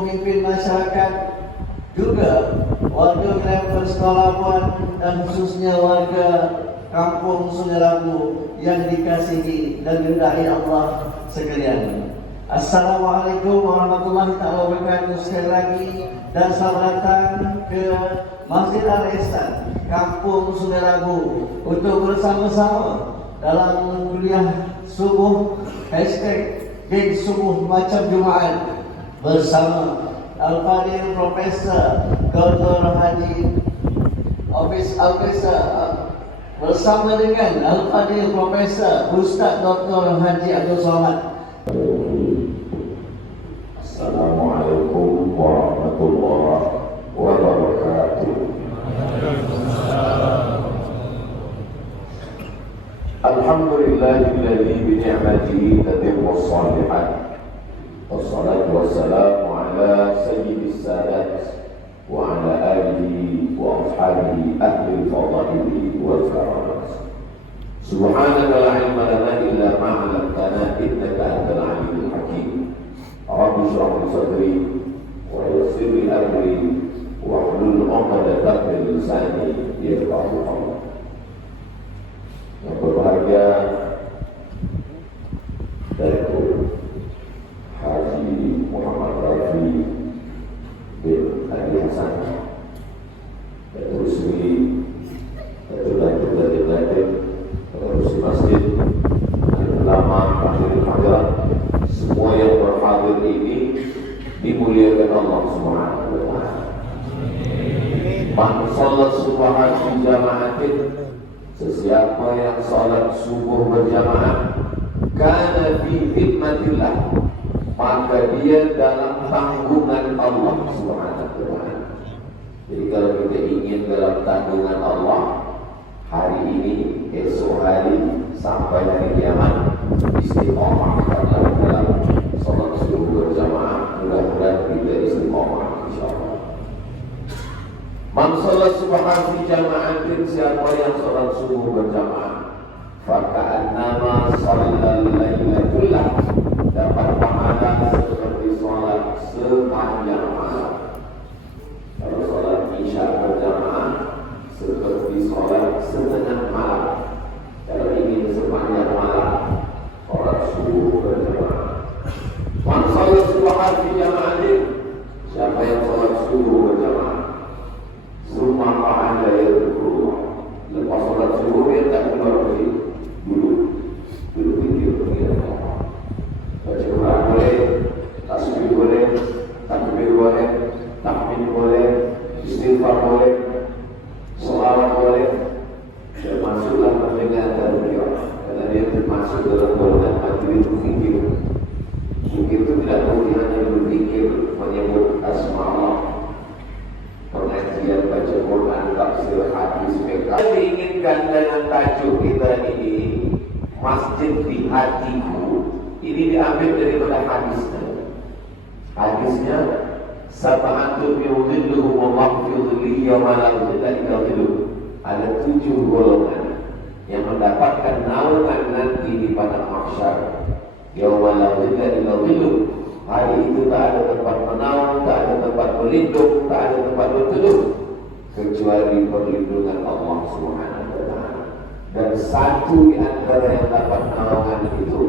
pemimpin masyarakat, juga warga wilayah Persekolah Labuan dan khususnya warga Kampung Sungai Labu yang dikasihi dan diridai Allah sekalian. Assalamualaikum warahmatullahi wabarakatuh sekali lagi, dan selamat datang ke Masjid Al-Ihsan Kampung Sungai Labu untuk bersama-sama dalam kuliah subuh #Geng Subuh Macam Jumaat bersama Al-Fadhil Profesor Dr. Haji bersama dengan Al-Fadhil Profesor Ustaz Dr. Haji Abdul Somad. Assalamualaikum warahmatullahi wabarakatuh. Alhamdulillahilladzi bi ni'matihi tatimmu shalihat. Wassalatu wassalamu ala sayyidis sadat wa ala alihi wa ashabihi ahli fadhili wal karamat. Subhanaka la ilma lana illa ma 'allamtana innaka antal alimul hakim. Rabbi shrah li sadri wa yassir li amri wa hlul 'uqdatam min lisani yafqahu qawli. Yang berbahagia Datuk Haji Muhammad Rafi bin Haji Hasan, Datuk Sri, Datuk Rusli Masjid, ulama, hadirin hadirat, semua yang berhadir ini dimuliakan Allah Subhanahu wa taala. Man shalat subahan fi jama'atin, sesiapa yang salat subuh berjamaah, kana fi khidmatillah, maka dia dalam tanggungan Allah Subhanahu wa taala. Jadi kalau kita ingin dalam tanggungan Allah hari ini, esok hari, sampai hari kiamat, istiqomah dalam salat subuh berjamaah, mudah-mudahan kita istiqomah insyaallah. Man salat subahan fi jama'atin, siapa yang salat subuh berjamaah, faka'annama shallal laila kullah, dapat pahala seperti salat sepanjang malam. Kalau salat isya berjamaah seperti salat setengah malam. Kalau ingin sepanjang malam, salat subuh berjamaah. Man salat subahan fi jama'atin, siapa yang salat subuh berjamaah, summa qa'ada yadhkuru, lepas salat subuh dia tak keluar dari dulu pikir baca Quran boleh, tasbih boleh, takbir boleh, tahmid boleh, istighfar boleh, selawat boleh, termasuklah mendengar tarbiyah, karena dia termasuk dalam golongan hadirin fikir. Fikir itu tidak boleh hanya berfikir menyebut asma Allah, pengajian baca Quran, tafsir hadis, fiqh. Diinginkan dengan tajuk kita ini, masjid di hatiku, ini diambil daripada hadisnya. Hadisnya, sab'atun yudhilluhum Allah fi dhillihi yawma la dhilla illa dhilluh. Ada 7 golongan yang mendapatkan naungan nanti di padang mahsyar. Yawma la dhilla illa dhilluh. Hari itu tak ada tempat menaung, tak ada tempat berlindung, tak ada tempat berteduh kecuali perlindungan Allah Subhanahu wa taala. Dan satu di antara yang dapat naungan itu,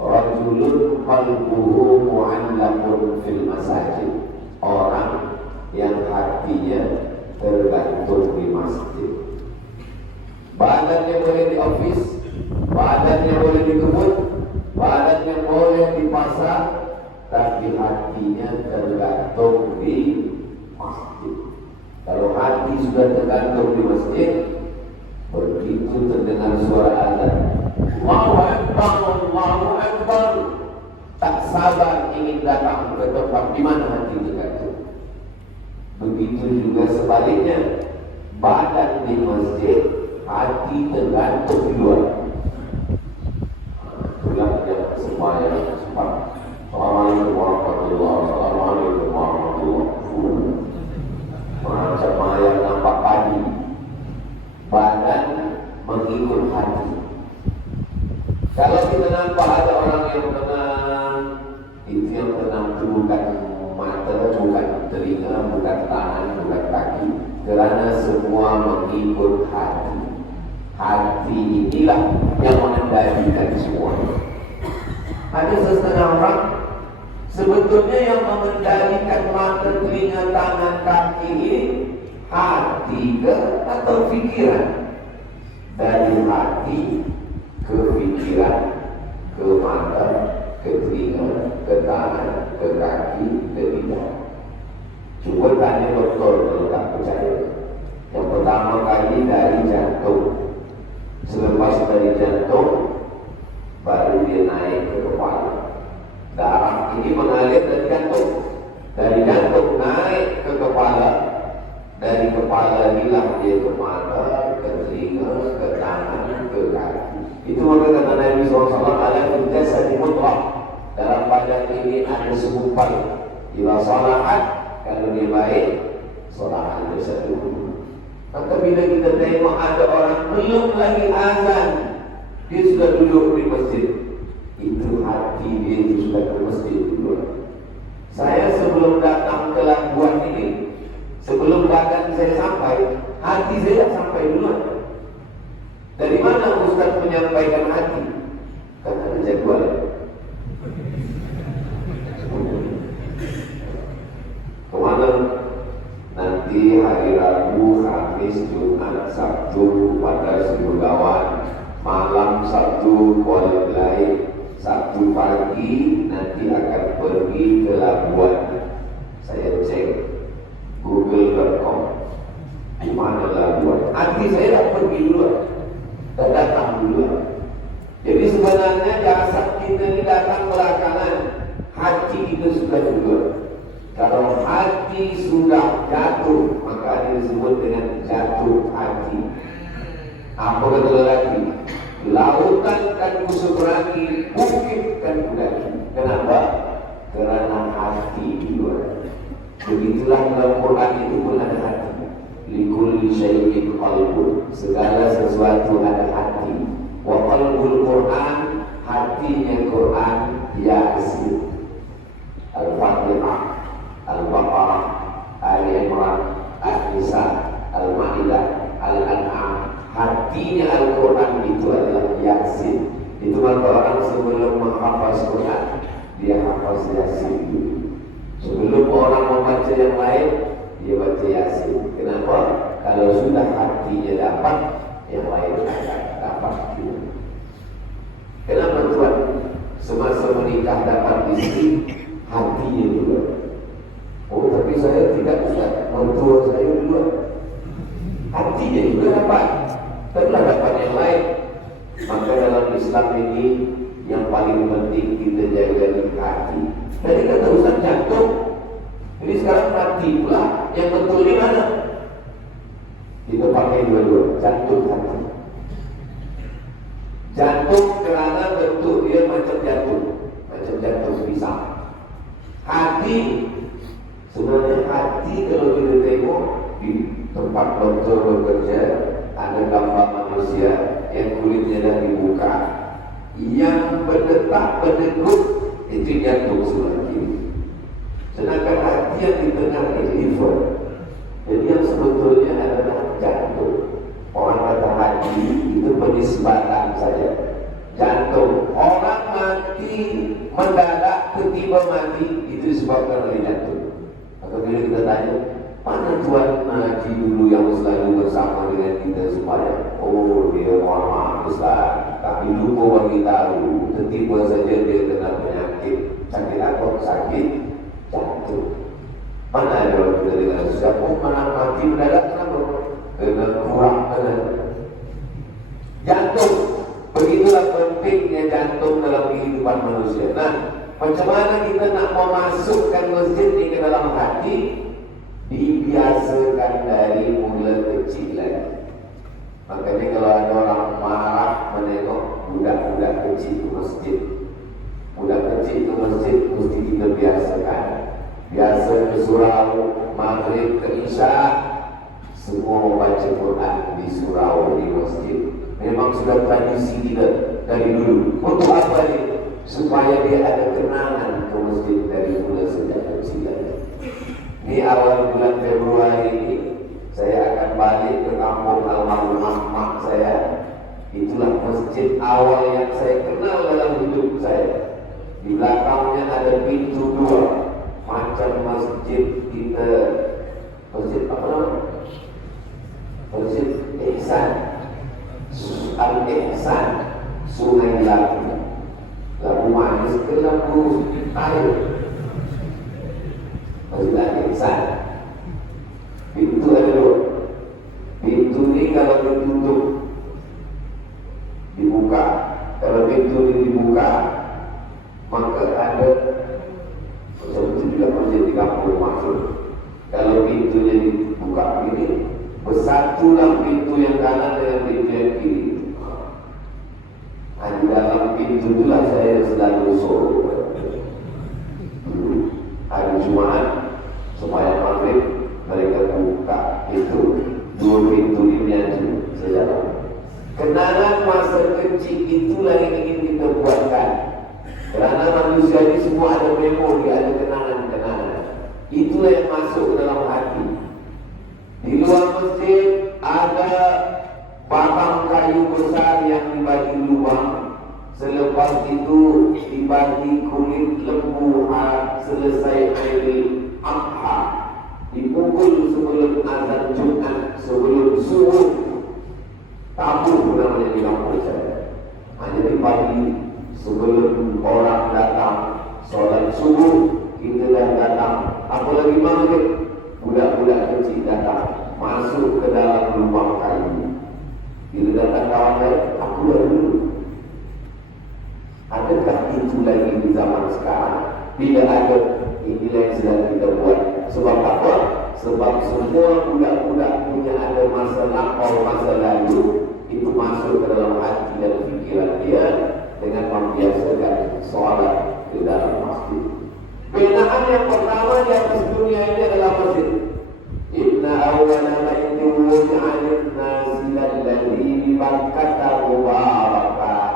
rajulun qalbuhu mu'allaqun fil masajid, orang yang hatinya tergantung di masjid. Badannya boleh di office, badannya boleh di kebun, badannya boleh di pasar, tapi hatinya tergantung di masjid. Kalau hati sudah tergantung di masjid, begitu terdengar suara azan, Allahu Akbar, Allahu Akbar, tak sabar ingin datang ke tempat di mana hati tergantung. Begitu juga sebaliknya, badan di masjid, hati tergantung di luar. Itulah yang sembahyang cepat. Assalamualaikum warahmatullahi wabarakatuh. Macam ayam nampak padi, badan mengikut hati. Kalau kita nampak ada orang yang tenang, itu yang tenang turunkan mata mata, bukan telinga, bukan tangan, bukan kaki. Kerana semua mengikut hati. Hati inilah yang mengendalikan semua. Ada setengah orang sebetulnya yang mengendalikan mata, telinga, tangan, kaki ini hati ke atau pikiran. Dari hati ke pikiran, ke mata, ke telinga, ke tangan, ke kaki, ke lidah. Cuba tanya doktor kalau tak percaya. Yang pertama kali dari jantung. Selepas dari jantung, baru dia naik ke kepala. Darah ini mengalir dari jantung. Dari jantung naik ke kepala. Dari kepala hilang dia ke mata, ke telinga, ke tangan, ke kaki. Itu maka kata Nabi SAW, ala jasadi mutlaq. Dalam badan ini ada segumpal. Bila salahat, kalau dia baik, salahat jasadu. Maka bila kita tengok ada orang belum lagi azan, dia sudah duduk di masjid. Itu hati dia itu sudah ke masjid dulu. Saya sebelum datang ke Labuan ini, sebelum badan saya sampai, hati saya sampai duluan. Dari mana Ustaz menyampaikan hati? Karena ada jadwal. Kemana? Nanti hari Rabu, Kamis, Jumat, Sabtu pada Sibugawan, malam Sabtu Kuala Belait, Sabtu pagi nanti akan pergi ke Labuan. Saya cek google.com di mana Labuan. Hati saya dah pergi duluan, dah datang duluan. Jadi sebenarnya jasad kita ini datang belakangan, hati kita sudah duluan. Kalau hati sudah jatuh, maka disebut dengan jatuh hati. Apa kata lelaki? Lautan kan kuseberangi, bukit kan kudaki. Kenapa? Kerana hati duluan. Begitulah dalam Quran itu pun ada hati. Likulli syai'in qalbun. Segala sesuatu ada hati. Wa qalbul Quran, hatinya Quran Yasin, Al-Fatihah, Al-Baqarah, Ali Imran, Al-Nisa, Al-Ma'idah, Al-An'am. Hatinya Al-Quran itu adalah Yasin. Itu maka orang sebelum menghafaz Quran, dia hafaz Yasin dulu. Sebelum orang membaca yang lain, dia baca Yasin. Kenapa? Kalau sudah hatinya dapat, yang lain akan dapat juga. Kenapa Tuhan? Semasa menikah dapat istri, hatinya juga. Oh, tapi saya tidak bisa. Mertua saya duluan. Hatinya juga dapat. Telah dapat yang lain. Maka dalam Islam ini yang paling penting kita jaga di hati. Tadi kata Ustaz jantung. Jadi sekarang hati pula yang betul di mana? Kita pakai dua-dua, jantung hati. Jantung kerana bentuk dia macam jantung pisang. Hati sebenarnya hati kalau kita tengok di tempat dokter bekerja ada gambar manusia yang kulitnya dah dibuka, yang berdetak berdegup itu jantung sebelah kiri. Sedangkan hati yang di tengah ini liver. Jadi yang sebetulnya adalah jantung. Orang kata hati itu penisbatan saja. Jantung orang mati mendadak tiba mati itu disebabkan oleh jantung. Maka bila kita tanya, mana Tuan Haji dulu yang selalu bersama dengan kita supaya oh dia mohon maaf Ustaz, tapi lupa bagi tahu tiba saja dia kena penyakit. Sakit apa? Sakit jantung. Mana ada orang kita dengan siapa mana mati mendadak kenapa? Kena kurang kena jantung. Begitulah pentingnya jantung dalam kehidupan manusia. Nah, macam mana kita nak memasukkan masjid ini ke dalam hati? Dibiasakan dari mula kecil lagi. Makanya kalau ada orang marah menengok budak-budak kecil ke masjid, budak kecil ke masjid mesti kita biasakan. Biasa ke surau, maghrib ke isya, semua membaca Quran di surau, di masjid. Memang sudah tradisi kita dari dulu. Untuk apa ini? Supaya dia ada kenangan ke masjid dari mula sejak kecil lagi. di awal bulan Februari ini saya akan balik ke kampung almarhumah mak saya. Itulah masjid awal yang saya kenal dalam hidup saya. Di belakangnya ada pintu dua, macam masjid kita, masjid apa namanya? Masjid Ihsan, Al-Ihsan, Sungai Labu, labu manis ke labu air. Masjid Al-Ihsan. Pintu ada dua. Pintu ini kalau ditutup dibuka, kalau pintu ini dibuka maka ada macam itu juga masjid di kampung maksud. Kalau pintunya dibuka ini bersatulah pintu yang kanan dengan pintu yang kiri. Di dalam pintu itulah saya selalu suruh hari Jumat supaya maghrib mereka buka itu dua pintu ini aja saya. Kenangan masa kecil itulah yang ingin kita buatkan. Kerana manusia ini semua ada memori, ada kenangan-kenangan. Itulah yang masuk dalam hati. Di luar masjid ada batang kayu besar yang dibagi lubang. Selepas itu dibagi kulit lembu selesai hari Adha. Dipukul sebelum azan Jumat, sebelum subuh. Tabu namanya di kampung saya. Hanya dibagi sebelum orang datang sholat subuh, kita dah datang. Apalagi maghrib, budak-budak kecil datang masuk ke dalam lubang kayu. Bila datang kawan saya, aku dah dulu. Adakah itu lagi di zaman sekarang? Bila ada, inilah yang sedang kita buat. Sebab apa? Sebab semua budak-budak punya ada masa lampau, masa lalu. Itu masuk ke dalam hati dan fikiran dia dengan membiasakan sholat di dalam masjid. Binaan yang pertama di atas dunia ini adalah masjid. Inna awwala baitin wudi'a lin-nasi lalladzi bi Bakkah mubarakan.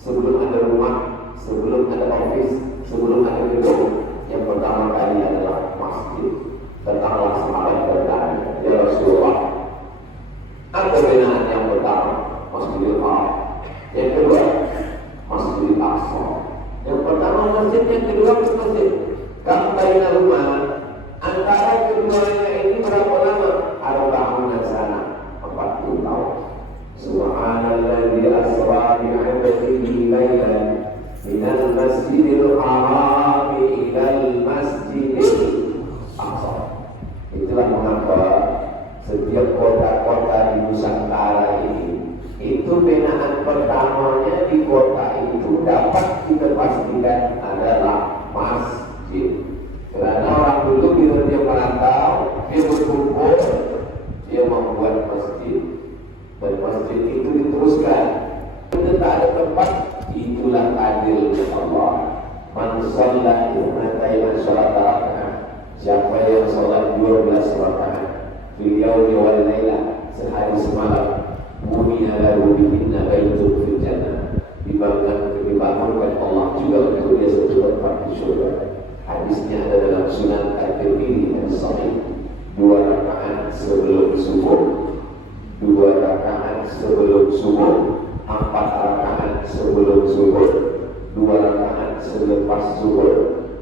Sebelum ada rumah, sebelum ada office, sebelum ada gedung, yang pertama kali adalah masjid. Datanglah semalam bertanya, ya Rasulullah, apa binaan yang pertama? Masjidil Haram. Yang kedua, Masjidil Aqsa. Yang pertama masjid, yang kedua masjid. Kampainya rumah. Antara keduanya ini berapa lama? 40 sana, 40 tahun. Subhanalladzi asra bi'abdihi lailan minal masjidil haram ilal masjidil aqsa. Itulah mengapa setiap kota-kota di Nusantara ini, itu binaan pertamanya di kota itu dapat kita pastikan adalah masjid. Kerana orang dulu bila dia merantau, dia berkumpul, dia membuat masjid. Dan masjid itu diteruskan. Kita tak ada tempat, itulah adil Allah. Man shalla ihnatain sholata rakaat. Siapa yang sholat 12 rakaat fil yaumi wal laila, sehari semalam, bunia lahu bihinna baitun fil jannah. Dibangunkan Allah juga untuk dia satu tempat di surga. Hadisnya ada dalam Sunan At-Tirmidzi dan Sahih. 2 rakaat sebelum subuh, 2 rakaat sebelum subuh, 4 rakaat sebelum subuh, 2 rakaat selepas subuh,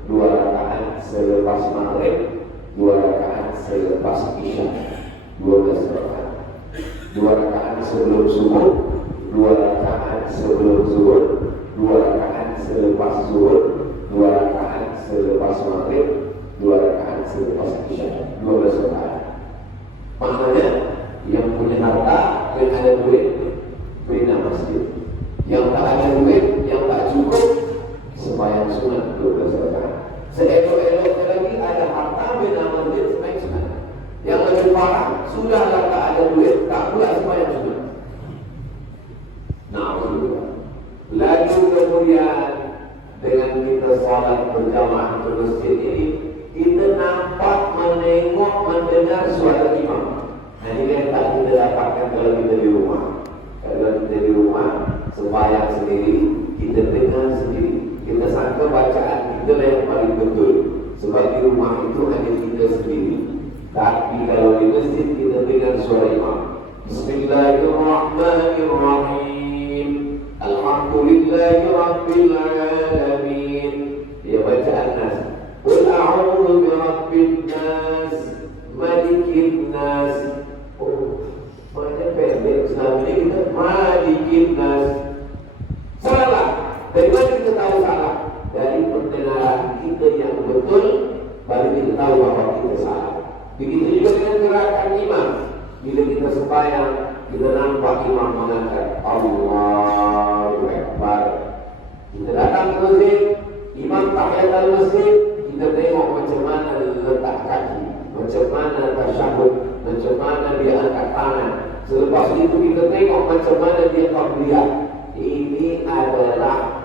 2 rakaat selepas maghrib, 2 rakaat selepas isya. 12 rakaat. 2 rakaat sebelum subuh, 2 rakaat sebelum subuh, 2 rakaat selepas subuh, 2 rakaat selepas maghrib, 2 rakaat selepas isya. 12 rakaat. Maknanya yang punya harta, yang ada duit, bina masjid. Yang tak ada duit, yang tak cukup, sembahyang sunat 12 rakaat. Seelok-eloknya lagi ada harta, bina masjid, sembahyang sunat. Yang lebih parah, sudahlah tak ada duit, tak pula sembahyang sunat. Na'udzubillah. Lalu kemudian dengan kita salat berjamaah ke masjid ini, kita nampak, menengok, mendengar suara imam. Nah, ini yang tak kita dapatkan kalau kita di rumah. Kalau kita di rumah sembahyang sendiri, kita dengar sendiri. Kita sangka bacaan kita yang paling betul. Sebab di rumah rumah itu hanya kita sendiri. Tapi kalau di masjid kita dengar suara imam. Bismillahirrahmanirrahim. Alhamdulillahi Rabbil Alamin. Dia baca An-Nas. Qul a'udhu bi Rabbin Nas, Malikin Nas. Oh, maknanya pendek. Selama ini kita Malikin Nas. Salah. Dari mana kita tahu salah? Dari pendengaran kita yang betul, baru kita tahu bahwa kita salah. Begitu juga dengan gerakan imam. Bila kita sembahyang, kita nampak imam mengangkat Allahu Akbar. Kita datang ke masjid, imam tahiyat al-masjid, kita tengok macam mana letak kaki, macam mana tasyahud, macam mana dia angkat tangan. Selepas itu kita tengok macam mana dia qabliyah. Ini adalah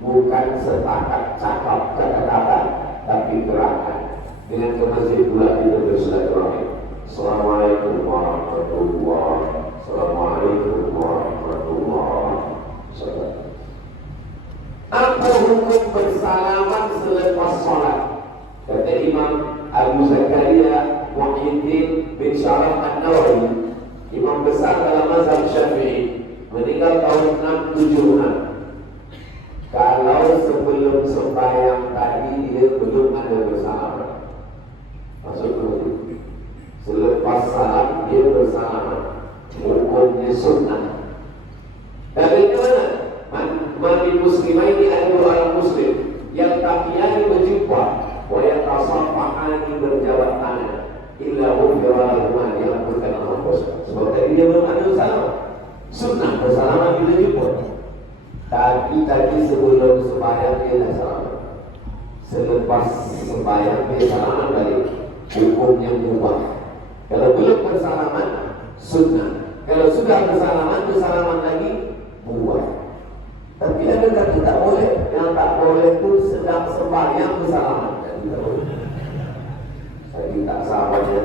bukan setakat cakap kata-kata, tapi gerakan. Dengan ke masjid pula kita bersilaturahmi. Assalamualaikum warahmatullahi wabarakatuh. Assalamualaikum warahmatullahi wabarakatuh. Apa hukum bersalaman selepas sholat? Kata Imam Abu Zakaria Muhyiddin bin Syaraf An-Nawawi, imam besar dalam mazhab Syafi'i, meninggal tahun 676. Kalau sebelum sembahyang tadi dia belum ada bersalaman, masuk ke masjid. Selepas salam dia bersalaman, hukumnya sunnah. Dari mana? Mani muslimaini adu ala muslim yang takiyani berjumpa, wa yatasafahani berjabat tangan, illa ghufira lahum yang berkata Allah. Sebab tadi dia belum ada bersalaman. Sunnah bersalaman bila jumpa. Tapi tadi sebelum sembahyang dia dah salam. Selepas sembahyang dia salaman balik, hukumnya berubah. Kalau belum bersalaman, sunnah. Kalau sudah bersalaman, bersalaman lagi, buat. Tapi ada yang tidak boleh. Yang tak boleh itu sedang sembahyang bersalaman. Dan tidak boleh. Saya tak sahabatnya,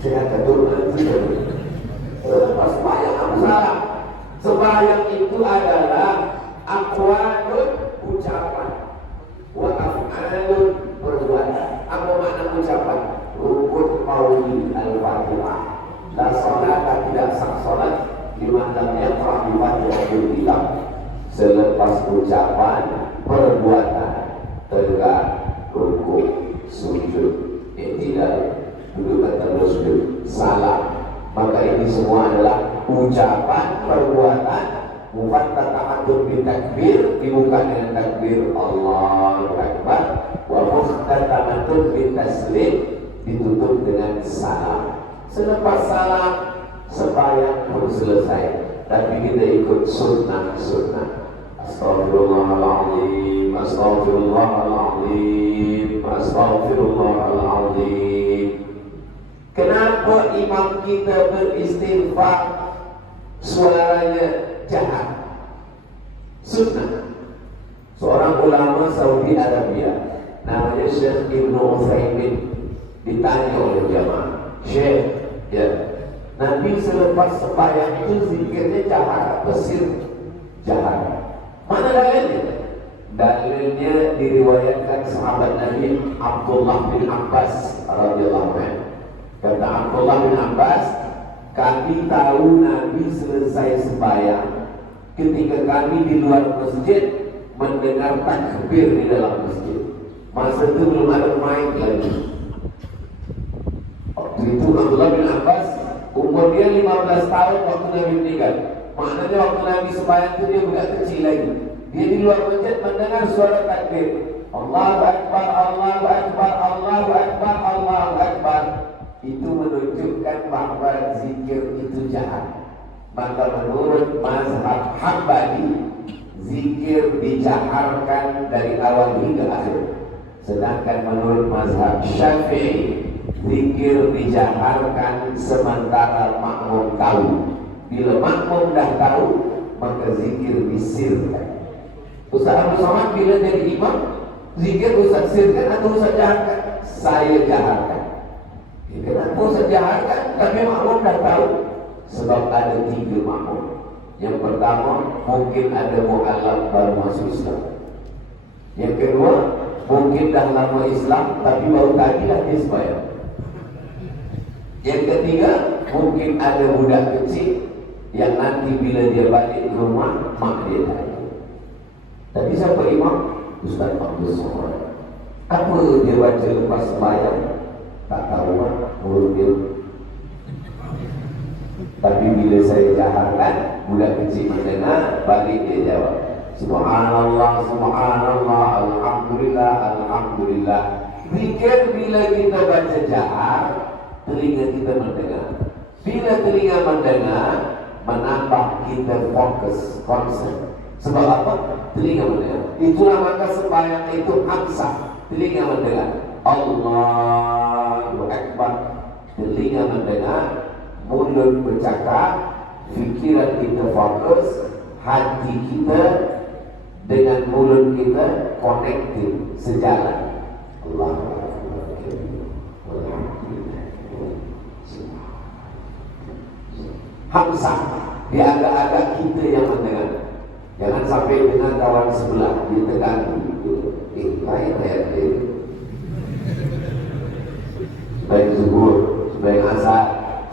saya ketur nanti. Selepas sembahyang, bersalaman. Sembahyang itu adalah aqwalun ucapan, wa af'alun perbuatan. Apa makna ucapan? Rukun qauli al-Fatihah. La salat tidak sah salat di mana yang telah dibaca bilang. Selepas ucapan, perbuatan, tegak, rukun, sujud, i'tidal, duduk atau sujud, salam. Maka ini semua adalah ucapan, perbuatan. Mufattatahatun bitakbir, dibuka dengan takbir Allahu Akbar. Wa muftatahatun bitaslim, ditutup dengan salam. Selepas salam, sembahyang pun selesai. Tapi kita ikut sunnah-sunnah. Astaghfirullahaladzim, astaghfirullahaladzim, astaghfirullahaladzim. Kenapa imam kita beristighfar suaranya jahat? Sunnah. Seorang ulama Saudi Arabia namanya Syekh Ibnu Utsaimin ditanya oleh jamaah, Syekh, ya, Nabi selepas sembahyang itu zikirnya jahat apa sir? Jahat. Mana dalilnya? Dalilnya diriwayatkan sahabat Nabi Abdullah bin Abbas radhiyallahu anhu. Kata Abdullah bin Abbas, kami tahu Nabi selesai sembahyang ketika kami di luar masjid mendengar takbir di dalam masjid. Masa itu belum ada mic lagi. Waktu itu Abdullah bin Abbas umur dia 15 tahun waktu Nabi meninggal. Maknanya waktu Nabi sembahyang itu dia bukan kecil lagi. Dia di luar masjid mendengar suara takbir. Allahu Akbar, Allahu Akbar, Allahu Akbar, Allahu Akbar. Itu menunjukkan bahawa zikir itu jahat. Maka menurut mazhab Hambali, zikir dijaharkan dari awal hingga akhir. Sedangkan menurut mazhab Syafi'i, zikir dijaharkan sementara makmum tahu. Bila makmum dah tahu, maka zikir disirkan. Ustaz Abdul Somad bila jadi imam, zikir Ustaz sirkan atau Ustaz jaharkan? Saya jaharkan. Kenapa Ustaz jaharkan? Tapi makmum dah tahu. Sebab ada 3 makmum. Yang pertama, mungkin ada mu'alaf baru masuk Islam. Yang kedua, mungkin dah lama Islam tapi baru tadi lah dia sembahyang. Yang ketiga, mungkin ada budak kecil yang nanti bila dia balik ke rumah, mak dia tanya, tadi siapa imam? Ustaz Abdul Somad. Apa dia baca lepas sembahyang? Tak tahu lah, mulut dia. Tapi bila saya jaharkan, budak kecil mendengar, balik dia jawab, Subhanallah, Subhanallah, Alhamdulillah, Alhamdulillah. Fikir bila kita baca jahar, telinga kita mendengar. Bila telinga mendengar, menambah kita fokus, concern. Sebab apa? Telinga mendengar. Itulah maka sembahyang itu hamsah. Telinga mendengar. Allahu Akbar. Telinga mendengar, mulut bercakap, fikiran kita fokus, hati kita dengan mulut kita connected, sejalan. Allahu Akbar. Hamsah, diagak-agak kita yang mendengar. Jangan sampai dengan kawan sebelah dia terganggu. Lain ayat dia. Sebaik zuhur, sebaik asar,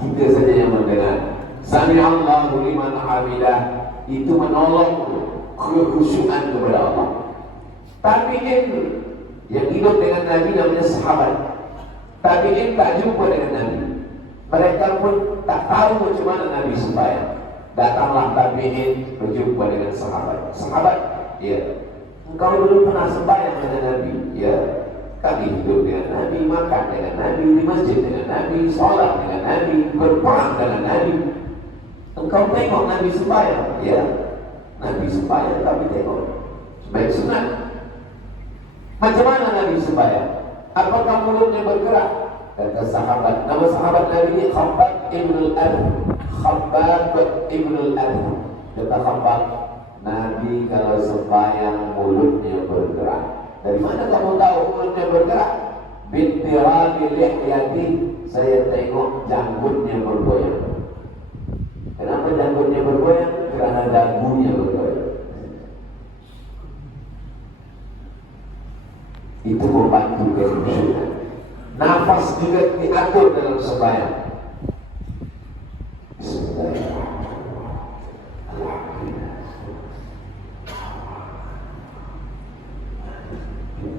kita saja yang mendengar. Sami'allahu liman hamidah, itu menolong kekhusyuan kepada Allah. Tabi'in yang hidup dengan Nabi namanya sahabat. Tabi'in tak jumpa dengan Nabi. Mereka pun tak tahu macam mana Nabi sembahyang. Datanglah tabi'in berjumpa dengan sahabat. Sahabat, ya, engkau dulu pernah sembahyang dengan Nabi, ya. Kami hidup dengan Nabi, makan dengan Nabi, di masjid dengan Nabi, sholat dengan Nabi, berperang dengan Nabi. Engkau tengok Nabi sembahyang, ya. Nabi sembahyang tapi tengok sebaik sunat. Macam mana Nabi sembahyang? Apakah mulutnya bergerak? Kata sahabat, nama sahabat Nabi ini Khabbab Ibn al-Arth. Khabbab Ibn al-Arth. Kata Khabbab, Nabi kalau sembahyang mulutnya bergerak. Dari mana kamu tahu mulutnya bergerak? Bintirami lihyati, saya tengok janggutnya bergoyang. Kenapa janggutnya bergoyang? Kerana dagunya bergoyang. Itu membantu kekhusyukan. Nafas juga diatur dalam sembahyang.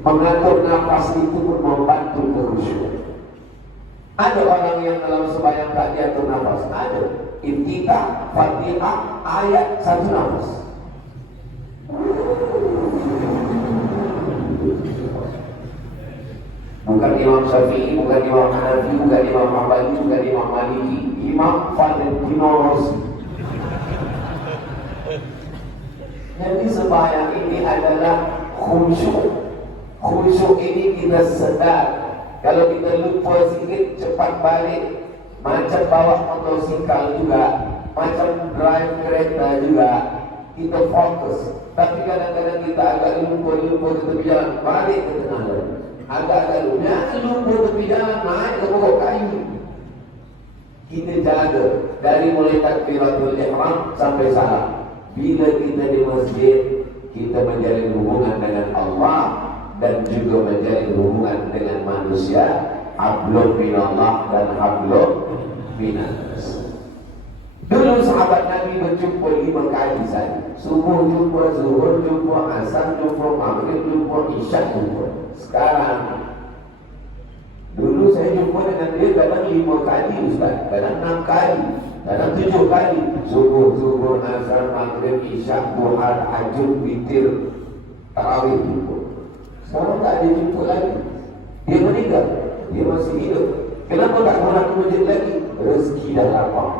Mengatur nafas itu pun membantu kekhusyukan. Ada orang yang dalam sembahyang tak diatur nafas. Ada. Intika, Fatihah, ayat satu nafas. Bukan Imam Syafi'i, bukan Imam Hanafi, bukan Imam Hambali, bukan Imam Maliki, Imam Valentino Rossi. Jadi sembahyang ini adalah khusyuk. Khusyuk ini kita sedar. Kalau kita lupa sikit, cepat balik. Macam bawa motosikal juga, macam drive kereta juga, kita fokus. Tapi kadang-kadang kita agak lupa ke tepi jalan, balik ke tengah jalan. Agak-agak lupa tepi jalan, naik ke pokok kayu. Kita jaga dari mulai takbiratul ihram sampai salam. Bila kita di masjid, kita menjalin hubungan dengan Allah dan juga menjalin hubungan dengan manusia. Hablum minallah dan hablum minannas. Dulu sahabat Nabi berjumpa 5 kali saja. Subuh jumpa, zuhur jumpa, asar jumpa, maghrib jumpa, isyak jumpa. Sekarang, dulu saya jumpa dengan dia kadang 5 kali Ustaz, kadang 6 kali, kadang 7 kali. Subuh, zuhur, asar, maghrib, isyak, duha, tahajud, witir, tarawih jumpa. Sekarang tak ada jumpa lagi. Dia meninggal, dia masih hidup. Kenapa tak pernah ke masjid lagi? Rezeki dah lapang.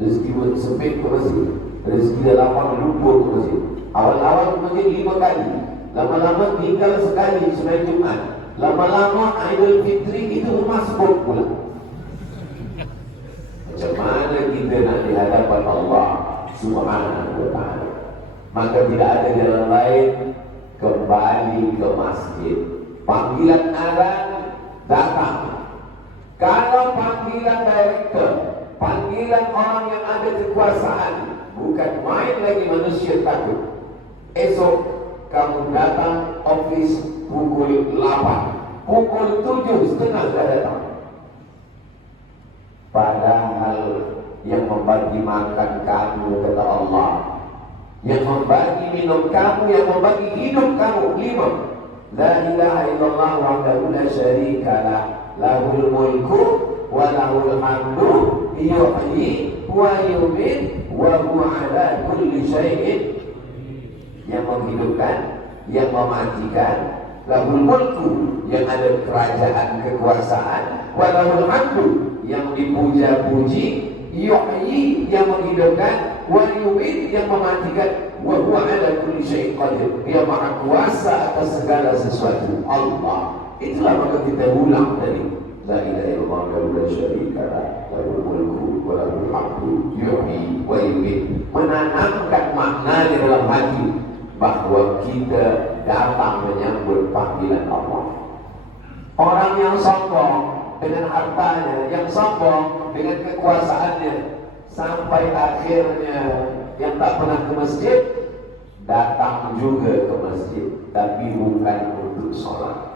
Rezeki pun sempit ke masjid. Rezeki dah lapang, lupa ke masjid. Awal-awal ke masjid 5 kali. Lama-lama tinggal sekali selain Jumat. Lama-lama Aidil Fitri itu rumah sebut pula. Macam mana kita nak dihadapan Allah Subhanahu wa ta'ala? Maka tidak ada jalan lain kembali ke masjid. Panggilan azan datang. Kalau panggilan director, panggilan orang yang ada kekuasaan, bukan main lagi manusia takut. Esok kamu datang office pukul 8, pukul 7:30 sudah datang. Padahal yang membagi makan kamu, kata Allah, yang membagi minum kamu, yang membagi hidup kamu, 5. La ilaha illallah wahdahu la syarika lah, lahul mulku wa lahul hamdu yuhyi wa yumiit wa huwa ala kulli syai'in, yang menghidupkan, yang mematikan, lahul mulku, yang ada kerajaan kekuasaan, wa lahul hamdu, yang dipuja-puji, yuhyi, yang menghidupkan, wa yumiit, yang mematikan, wa huwa ala kulli syai'in qadir, dia maha kuasa atas segala sesuatu. Allah. Itulah maka kita ulang tadi, la ilaha illallah wa la syarika lah, lahul mulku wa lahul hamdu yuhyi wa yumiit, menanamkan makna di dalam hati bahwa kita datang menyambut panggilan Allah. Orang yang sombong dengan hartanya, yang sombong dengan kekuasaannya, sampai akhirnya yang tak pernah ke masjid datang juga ke masjid, tapi bukan untuk sholat.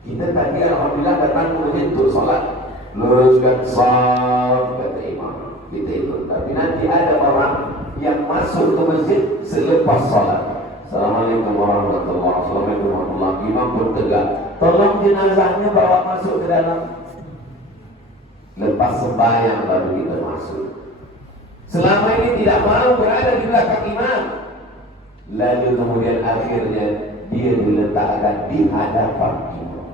Kita tadi alhamdulillah datang ke masjid untuk sholat, luruskan shaf kata imam, kita ikut. Tapi nanti ada orang yang masuk ke masjid selepas sholat. Assalamualaikum warahmatullahi wabarakatuh. Imam pun tegak, tolong jenazahnya bawa masuk ke dalam. Lepas sembahyang baru kita masuk. Selama ini tidak mau berada di belakang imam. Lalu kemudian akhirnya dia diletakkan di hadapan imam.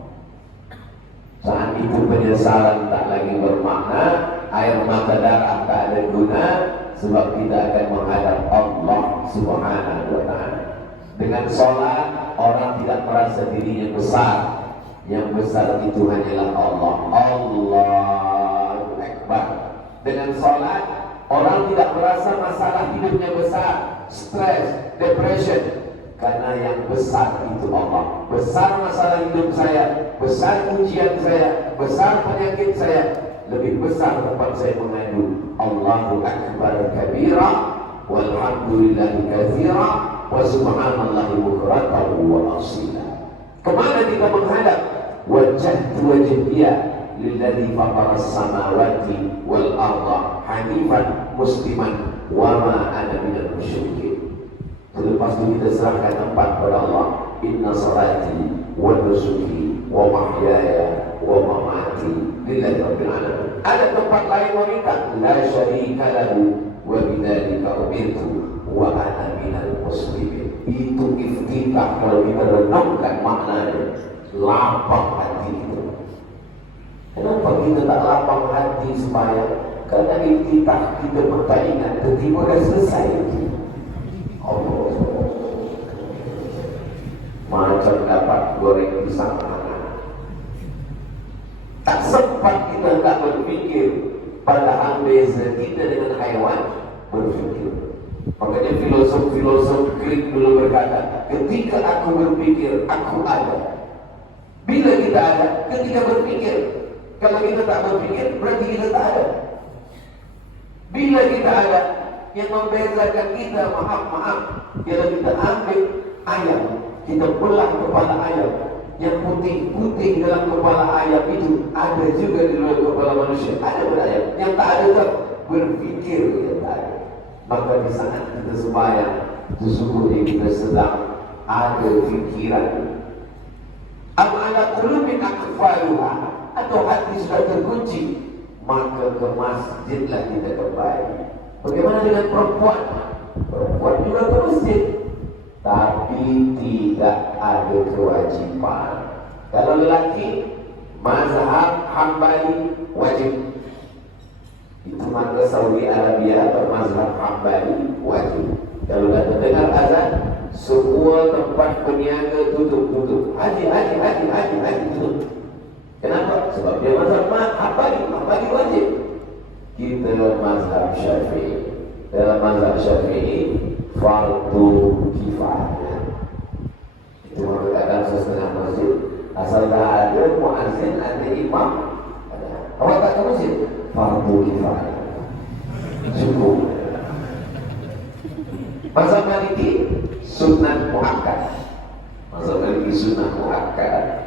Saat itu penyesalan tak lagi bermakna, air mata darah tak ada guna, sebab kita akan menghadap Allah Subhanahu wa ta'ala. Dengan sholat orang tidak merasa dirinya besar. Yang besar itu hanyalah Allah. Allahu Akbar. Dengan sholat orang tidak merasa masalah hidupnya besar, stres, depression, karena yang besar itu Allah. Besar masalah hidup saya, besar ujian saya, besar penyakit saya, lebih besar tempat saya mengadu. Allahu Akbar kabira, walhamdulillahi katsira, wa subhanallahi bukratan wa asila. Kemana kita menghadap? Wajjahtu wajhiya lilladzi fatara as-samawati wal arda hanifan musliman wa ma ana minal musyrikin. Selepas itu kita serahkan tempat kepada Allah. Inna salati wa nusuki wa mahyaya wa mamati lillahi rabbil alamin. Ada tempat lain meminta, la syarika lahu wa bidzalika umirtu wa ana minal muslimin. Itu iftitah. Kalau kita renungkan maknanya, lapang hati kita. Kenapa kita tak lapang hati supaya? Karena iftitah kita bertaingan, tiba-tiba dah selesai. Allah, macam dapat goreng pisang hangat. Tak sempat kita tak berfikir, padahal beza kita dengan haiwan berfikir. Makanya filosof Greek dulu berkata, ketika aku berpikir, aku ada. Bila kita ada? Ketika berpikir. Kalau kita tak berpikir, berarti kita tak ada. Bila kita ada, yang membezakan kita, maaf, ialah kita ambil ayam, kita belah kepala ayam. Yang putih-putih dalam kepala ayam itu ada juga di luar kepala manusia. Ada berayam. Yang tak ada tak berpikir yang tak ada. Maka di saat kita sembahyang, sesungguhnya kita sedang ada fikiran. Am-ala qulubin aqfaluha, atau hati sudah terkunci, maka ke masjidlah kita kembali. Bagaimana dengan perempuan? Perempuan juga ke masjid, tapi tidak ada kewajiban. Kalau lelaki, mazhab Hambali wajib. Itu maka Saudi Arabia bermazhab Hambali wajib. Kalau dah terdengar azan, semua tempat peniaga tutup. Haji tutup. Kenapa? Sebab dia mazhab Hambali wajib. Kita mazhab Syafi'i. Dalam mazhab Syafi'i fardu kifayah. Itu maka kadang setengah masjid, asal dah ada muazzin, ada imam, awak tak ke masjid, fardu kifayah. Cukup. Mazhab Maliki Sunnah muakkad. Masa memiliki sunnah muakkad,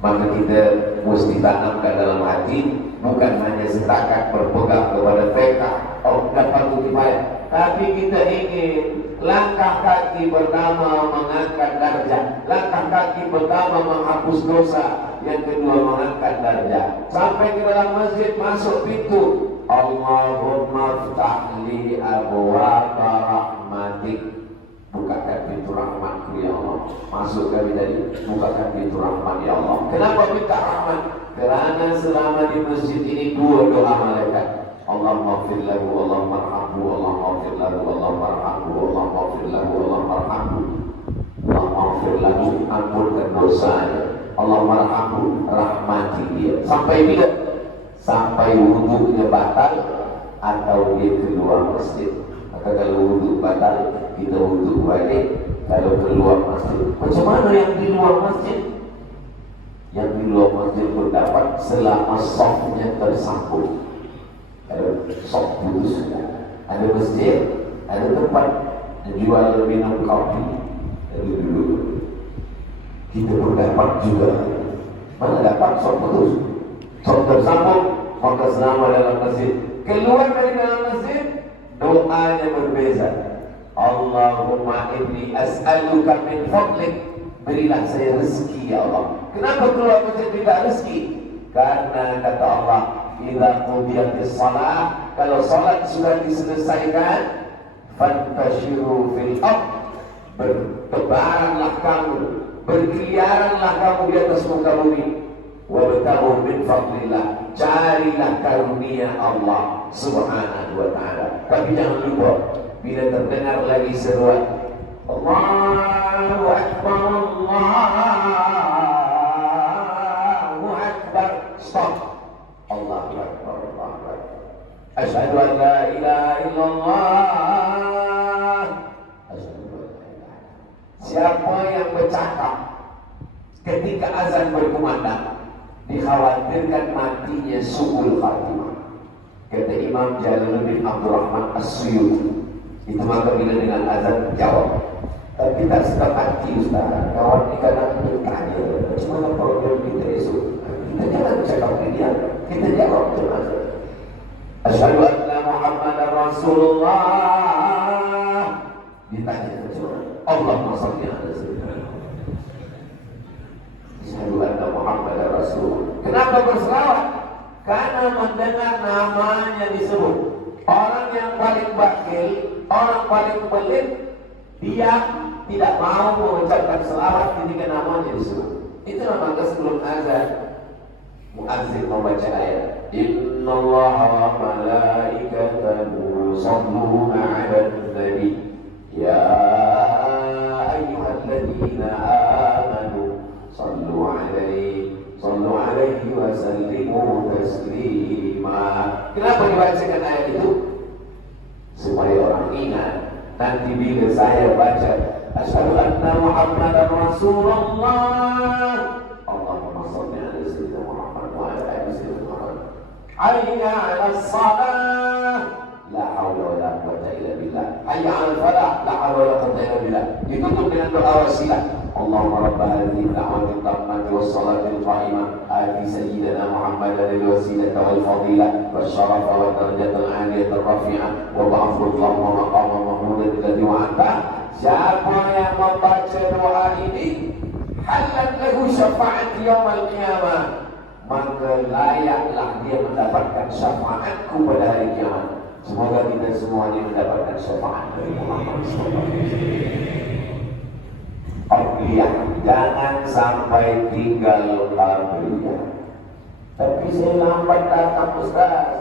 maka kita mesti tanamkan dalam hati, bukan hanya setakat berpegang kepada fiqh, oh dapat kifayah, tapi kita ingin langkah kaki pertama mengangkat darjah, langkah kaki pertama menghapus dosa, yang kedua mengangkat darjah. Sampai ke dalam masjid, masuk pintu, Allahumma ftahli abwaaba rahmatik, bukakan pintu rahmatku ya Allah. Masuk kami tadi, bukakan pintu rahmat ya Allah. Kenapa minta rahmat? Kerana selama di masjid ini dua doa malaikat. Allahumma ighfir lahu, Allahumma arhamhu, Allahumma ighfir lahu, Allahumma arhamhu, Allahumma ighfir lahu, Allahumma arhamhu, Allahumma ighfir lahu, ampunkan dosanya, Allahumma arhamhu, rahmati dia. Sampai bila? Sampai wudunya batal atau dia keluar masjid. Maka kalau wudhu batal, kita wudhu balik. Kalau keluar masjid, macam mana yang di luar masjid? Yang di luar masjid berdapat selama softnya tersambung. Kalau soft putus, ada masjid, ada tempat jual minum kopi. Dari dulu kita berdapat juga. Mana dapat soft putus? Soft tersambung, maka selama dalam masjid. Keluar dari dalam masjid, doanya berbeza. Allahumma inni as'aluka min fadlik, berilah saya rezeki ya Allah. Kenapa keluar masjid tidak rezeki? Karena kata Allah, idza qudiyatis shalah, kalau salat sudah diselesaikan, fantashiru fil ardh, bertebaranlah kamu, berkeliaranlah kamu di atas muka bumi, wabtaghu min fadlillah, carilah karunia Allah subhanahu wa ta'ala. Tapi jangan lupa, bila terdengar lagi seruan Allahu Akbar, Allahu Akbar, stop. Allahu Akbar, Allahu Akbar, asyhadu an la ilaha illallah, asyhadu an la ilaha. Siapa yang bercakap ketika azan berkumandang, dikhawatirkan matinya su'ul khatimah. Kata Imam Jalaluddin Abdurrahman As-Suyuti, itu maka bila dengan azan jawab. Tapi tak sedap hati Ustaz, kawan ni kadang bertanya, macam mana program kita esok? Kita jangan cakap ke dia, kita jawab tu azan. Asyhadu anna Muhammadar Rasulullah. Ditanya macam mana? Allahumma shalli ala sayyidina. Asyhadu anna Muhammadar Rasulullah. Kenapa berselawat? Karena mendengar namanya disebut. Orang yang paling bakil, orang paling pelit, dia tidak mau mengucapkan selawat ketika namanya disebut. Itu maka sebelum azan, muazzin membaca ayat, innallaha wa malaikatahu yusholluna 'alan nabi ya ayyuhalladzina amanu sallu 'alaihi wa sallimu taslima. Kenapa dibacakan ayat itu? Supaya orang ingat nanti bila saya baca asyhadu anna Muhammadar Rasulullah, Allahumma shalli ala sayyidina Muhammad wa ala ali sayyidina Muhammad, hayya 'alas shalah, la haula wala quwwata illa billah, hayya 'alal falah, la haula wala quwwata illa billah. Ditutup dengan doa wasilah, Allahumma rabb hadhihi ad-da'wati at-tammati was-salati al-qa'imah ati sayyidina Muhammadan al-wasilata wal-fadilah wasyarafa wa darajata al-'aliyata ar-rafi'ah wa ba'athu Allahumma maqama mahmudan alladhi wa'adta. Siapa yang membaca doa ini, halat lahu syafa'at yaumil qiyamah, maka layaklah dia mendapatkan syafaatku pada hari kiamat. Semoga kita semuanya mendapatkan syafaat dari Muhammad SAW. Qabliyah, jangan sampai tinggal qabliyah. Tapi saya lambat datang Ustaz.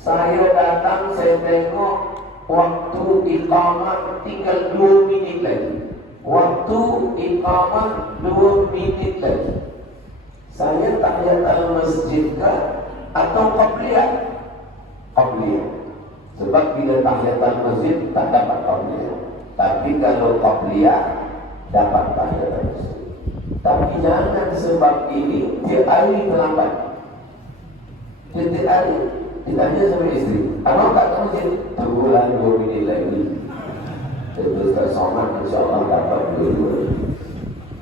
Saya datang, saya tengok waktu iqamah tinggal 2 minit lagi. Waktu iqamah 2 minit lagi. Saya tahiyatul masjid atau qabliyah? Qabliyah. Sebab bila tahiyatul masjid tak dapat qabliyah. Tapi kalau qabliyah dapat tahiyatul masjid. Tapi jangan sebab ini dia hari terlambat. Dia hari. Ditanya sama istri, abang tak tahu masjid? Tunggulah 2 minit lagi. Terus Somad insya Allah dapat dua-dua.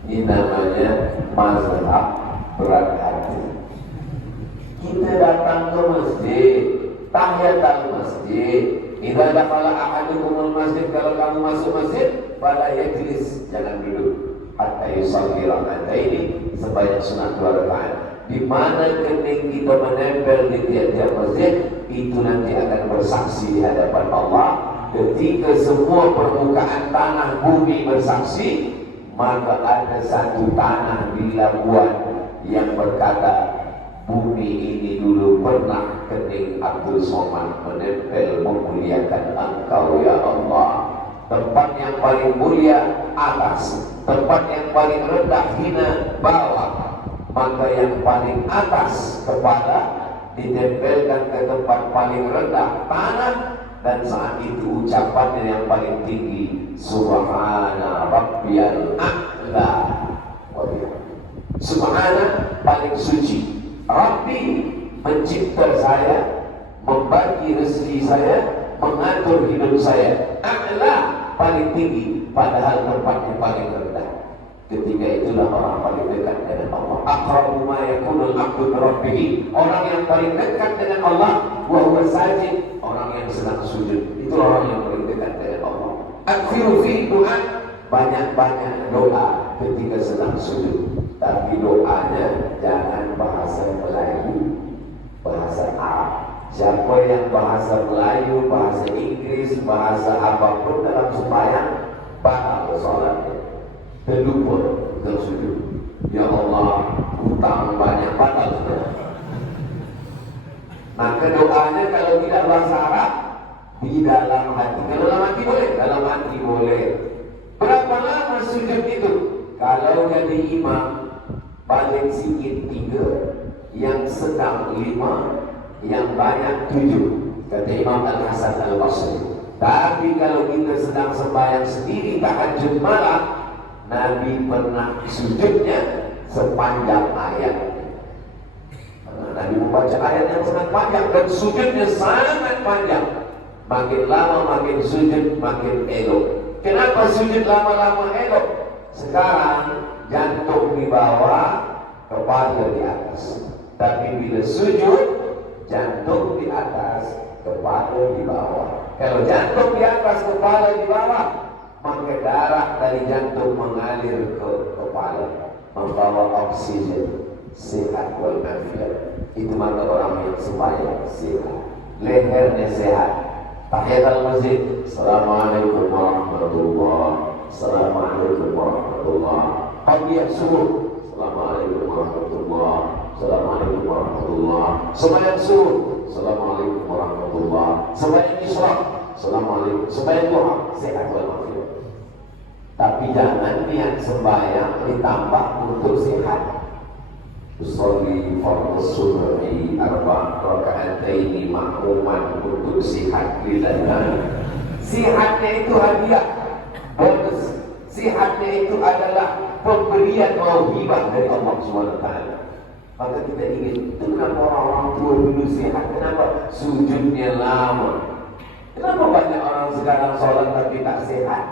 Ini namanya mazhab berat hati. Kita datang ke masjid, tahiyat masjid. Idza dakhala ahadukumul masjid, kalau kamu masuk masjid, fala yajlis, jangan duduk. Hatta yusalli raka'ataini, sebanyak sunat 2 rakaat. Di mana kening kita menempel di tiap-tiap masjid, itu nanti akan bersaksi di hadapan Allah. Ketika semua permukaan tanah bumi bersaksi, maka ada satu tanah di Labuan yang berkata, bumi ini dulu pernah kening Abdul Somad menempel memuliakan Engkau ya Allah. Tempat yang paling mulia atas, tempat yang paling rendah hina bawah. Maka yang paling atas kepala ditempelkan ke tempat paling rendah tanah, dan saat itu ucapannya yang paling tinggi, Subhana Rabbiyal A'la. Subhana paling suci, Rabbi mencipta saya, membagi rezeki saya, mengatur hidup saya. A'la paling tinggi, padahal tempatnya paling rendah. Ketika itulah orang paling dekat dengan Allah. Aqrabu ma yakunul 'abdu bi rabbih. Orang yang paling dekat dengan Allah, wa huwa sajid, orang yang sedang sujud. Itu orang yang paling dekat dengan Allah. Akthiru fi du'a, banyak-banyak doa ketika sedang sujud. Tapi doanya jangan bahasa Melayu, bahasa Arab. Siapa yang bahasa Melayu, bahasa Inggris, bahasa apapun dalam sembahyang, batal salatnya. Terlupa dalam sujud. Ya Allah, utang banyak, batal sudah. Maka doanya kalau tidak bahasa Arab, di dalam hati. Kalau dalam hati boleh, dalam hati boleh. Berapa lama sujud itu? Kalau jadi imam, paling sikit 3, yang sedang 5, yang banyak 7. Kata Imam Al-Hasan Al-Basri. Tapi kalau kita sedang sembahyang sendiri tahajud malam, Nabi pernah sujudnya sepanjang ayat. Nabi membaca ayat yang sangat panjang dan sujudnya sangat panjang. Makin lama makin sujud makin elok. Kenapa sujud lama-lama elok? Sekarang jantung di bawah, kepala di atas. Tapi bila sujud, jantung di atas, kepala di bawah. Kalau jantung di atas, kepala di bawah, maka darah dari jantung mengalir ke kepala, membawa oksigen, sehat walafiat. Itu maka orang yang sembahyang sehat, lehernya sehat. Tahiyat al-masjid, Assalamualaikum warahmatullahi, Assalamualaikum warahmatullahi. Pagi subuh, Assalamualaikum warahmatullahi, Assalamualaikum warahmatullahi. Sembahyang subuh, Assalamualaikum warahmatullahi. Sembahyang isyraq, Assalamualaikum. Sembahyang duha, sehat walafiat. Tapi jangan niat sembahyang ditambah untuk sehat. Usolli fardhu subhi 4 raka'ataini makmuman untuk sehat lillahi. Sehatnya itu hadiah, bonus. Sehatnya itu adalah pemberian mauhibah dari Allah SWT. Maka kita ingin, kenapa orang tua dulu sehat? Kenapa sujudnya lama? Kenapa banyak orang sekarang sholat tapi tak sehat?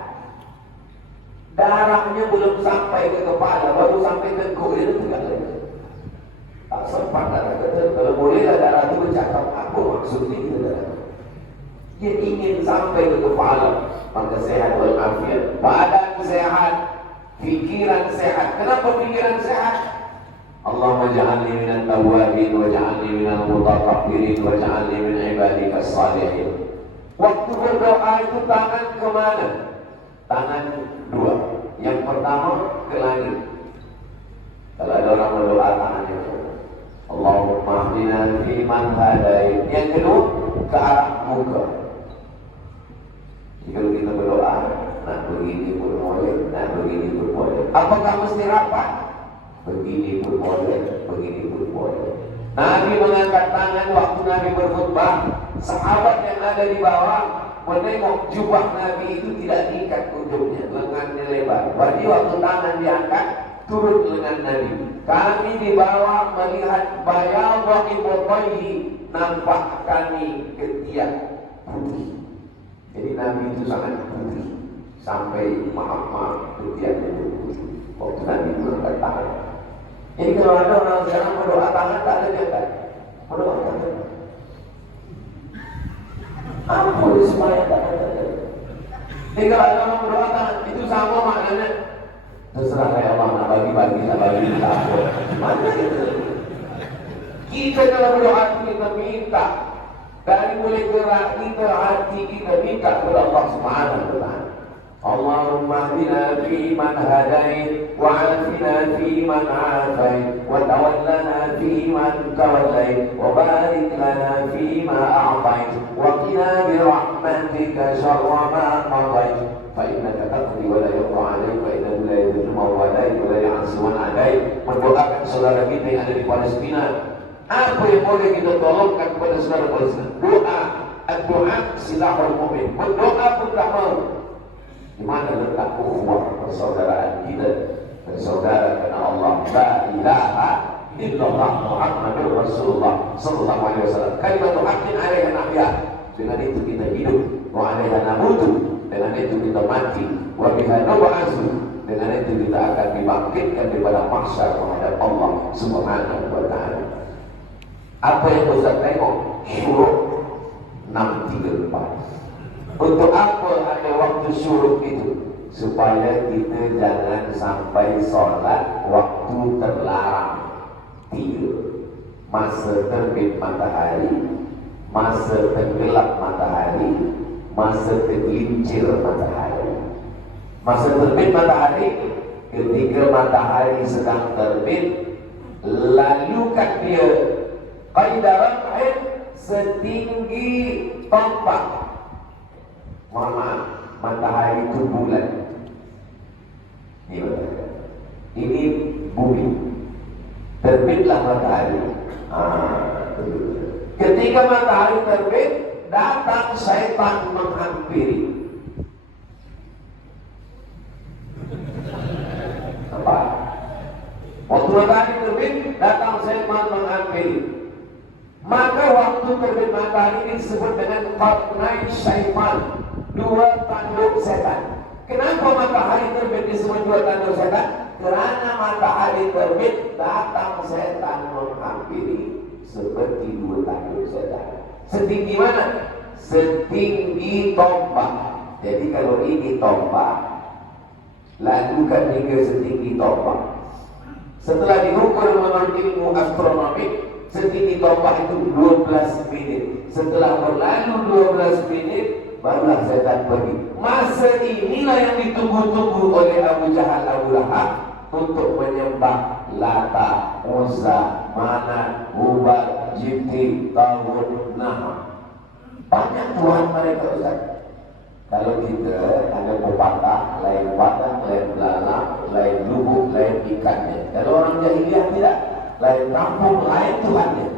Darahnya belum sampai ke kepala, baru sampai tengkuk, dia tidak lagi. Tak sempat darah kata, kalau bolehlah darah itu bercakap, apa maksudnya kita darah? Dia ingin sampai ke kepala, maka sehat walafiat. Badan sehat, pikiran sehat. Kenapa pikiran sehat? Allahumma ja'alni minat tawabin, wa ja'alni minal mutatahhirin, wa ja'alni min ibadikas salihin. Waktu berdoa itu tangan kemana? Tangan 2. Yang pertama ke langit. Kalau ada orang berdoa tangannya, Allahumma hdina fiman hadait. Yang kedua ke arah muka. Jika kita berdoa, nah begini pun boleh, nah begini pun boleh. Apakah mesti rapat? Begini pun boleh, begini pun boleh. Nabi mengangkat tangan waktu Nabi berkhutbah. Sahabat yang ada di bawah menengok jubah Nabi itu tidak tingkat ujungnya, lengannya lebar. Jadi waktu tangan diangkat, turun lengan Nabi. Kami di bawah melihat bayadha ibtayhi, nampak kami ketiak putih. Jadi Nabi itu sangat putih, sampai maaf ketiak itu waktu Nabi mengangkat tangan. Ini kalau ada orang sekarang berdoa tangan tak ada diangkat, berdoa tangan. Apa supaya tak ada? Ini kalau ada orang berdoa tangan itu sama maknanya. Terserah kayak Allah nak bagi tak bagi tak apa. Mana itu? Kita dalam berdoa kita minta dari mulai gerak kita hati kita minta kepada Allah Subhanahu wa taala. Allahumma hdina fi man hadait wa 'afina fi man 'afait wa tawallana fi man tawallait wa barik lana fi ma a'tait wa qina bi rahmatika syarra ma qadait fa innaka taqdi wa la yuqda 'alaik wa innahu la yudhillu man walayt wa la yu'azzu man 'adait. Mendoakan saudara kita yang ada di Palestina. Apa yang boleh kita tolongkan kepada saudara Palestina? Doa silahul mu'min. Berdoa pun tak mau. Di mana letak ukhuwah persaudaraan kita? Bersaudara karena Allah. La ilaha illallah Muhammadur Rasulullah sallallahu alaihi wasallam. Kalimat haqqin 'alaiha nahya. Dengan itu kita hidup. Wa 'alaiha namutu. Dengan itu kita mati. Wa biha nub'atsu. Dengan itu kita akan dibangkitkan daripada mahsyar menghadap Allah Subhanahu wa taala. Apa yang Ustaz tengok? Syuruk 634. Untuk apa ada waktu syuruk itu? Supaya kita jangan sampai sholat waktu terlarang. 3. Masa terbit matahari, masa tenggelam matahari, masa tergelincir matahari. Masa terbit matahari, ketika matahari sedang terbit, lalukan dia qaidaran setinggi tombak. Maaf, matahari itu bulan. Ini bumi. Terbitlah matahari. Ketika matahari terbit, datang syaitan menghampiri. Apa? Waktu matahari terbit, datang syaitan menghampiri. Maka waktu terbit matahari ini disebut dengan qarnai syaitan. 2 tanduk setan. Kenapa matahari terbit disebut 2 tanduk setan? Kerana matahari terbit datang setan menghampiri seperti 2 tanduk setan. Setinggi mana? Setinggi tombak. Jadi kalau ini tombak, lakukan hingga setinggi tombak. Setelah diukur menurut ilmu astronomi, setinggi tombak itu 12 menit. Setelah berlalu 12 menit, barulah setan pergi. Masa inilah yang ditunggu-tunggu oleh Abu Jahal, Abu Lahab untuk menyembah Lata, Uzza, Manat, Hubal, Jibti, Tawud, Naha. Banyak tuhan mereka, Ustaz. Kalau kita ada pepatah, lain batang, lain belalang, lain lubuk, lain ikannya. Kalau orang jahiliyah tidak, lain kampung, lain tuhannya.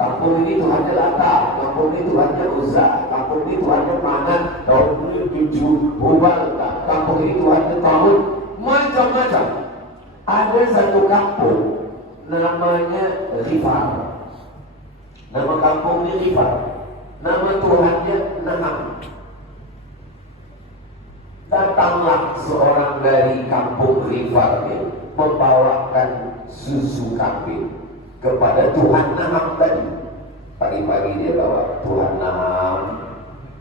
Kampung ini Tuhannya Lata, kampung ini Tuhannya Uzza, kampung ini Tuhannya Manat, kampung ini Tujuh, Hubal, kampung ini Tuhannya Tawud, macam-macam. Ada satu kampung namanya Rifar. Nama kampung ini Rifar. Nama Tuhannya Naham. Datanglah seorang dari kampung Rifar ini membawakan susu kambing kepada Tuhan Naham tadi. Pagi-pagi dia bawa, Tuhan Naham,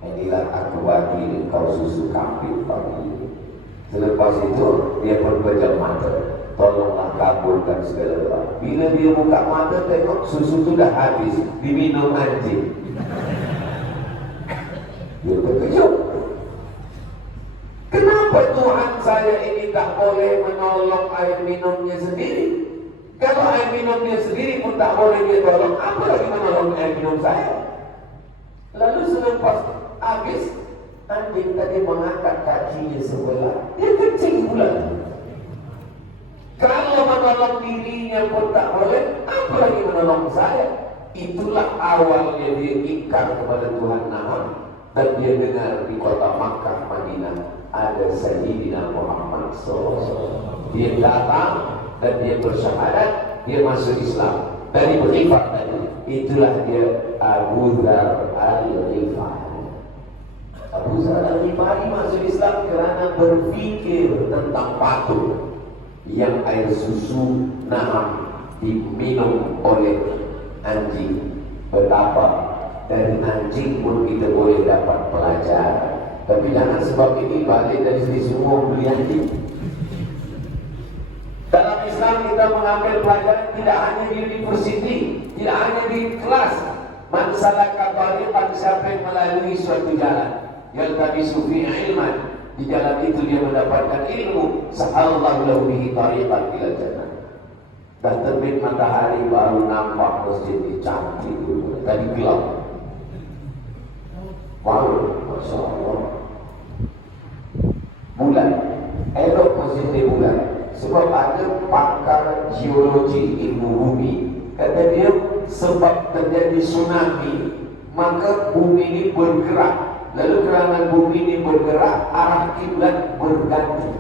inilah aku bagi engkau susu kambing pagi ini. Selepas itu dia pun pejam mata, tolonglah kabulkan segala doa. Bila dia buka mata tengok susu sudah habis, diminum anjing. Dia terkejut. Kenapa Tuhan saya ini tak boleh menolong air minumnya sendiri? Kalau air minum dia sendiri pun tak boleh dia tolong, apa lagi menolong air minum saya? Lalu selepas habis, anjing tadi mengangkat kakinya sebelah. Dia kencing pula. Kalau menolong dirinya pun tak boleh, apa lagi menolong saya? Itulah awalnya dia ingkar kepada Tuhan Naham. Dan dia dengar di kota Makkah, Madinah ada Sayyidina Muhammad SAW. Dia datang dan dia bersyahadat, dia masuk Islam dari Rifar tadi. Itulah dia Abu Dzar Al-Ghifari. Abu Zar Al-Ghifari masuk Islam kerana berfikir tentang batu yang air susu naham diminum oleh anjing. Betapa dari anjing pun kita boleh dapat pelajaran. Tapi jangan sebab ini balik dari sini semua beli anjing. Dalam Islam kita mengambil pelajaran tidak hanya di universiti, tidak hanya di kelas. Man salaka tariqan, siapa yang melalui suatu jalan, yang tadi sufi ilman, di jalan itu dia mendapatkan ilmu, sahallahu lahu bihi tariqan ila jannah. Dah terbit matahari baru nampak masjid ini cantik dulu. Tadi gelap. Baru, masya Allah. Bulan, elok masjid di bulan. Sebab ada pakar geologi ilmu bumi, kata dia sebab terjadi tsunami, maka bumi ini bergerak. Lalu kerana bumi ini bergerak, arah kiblat berganti.